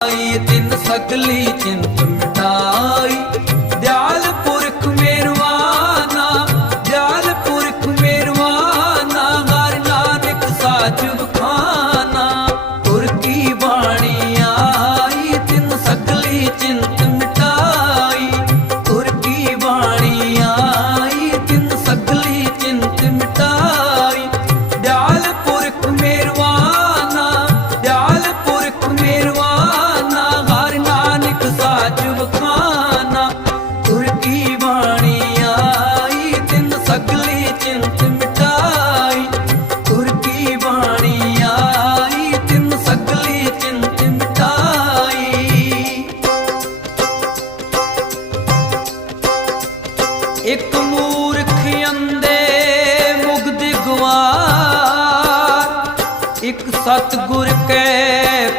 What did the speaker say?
ਆਈ ਤਿੰਨ ਸਗਲੀ ਚਿੰਤ ਮਿਟਾਈ ਚਿੰਤ ਮਿਟਾਈ ਤੁਰ ਕੀ ਬਾਣੀ ਆਈ, ਤਿੰਨ ਸਗਲੀ ਚਿੰਤ ਮਿਟਾਈ ਇੱਕ ਮੂਰਖ ਅੰਦੇ ਮੁਗਦ ਗਵਾਰ ਇੱਕ ਸਤਗੁਰ ਕੈ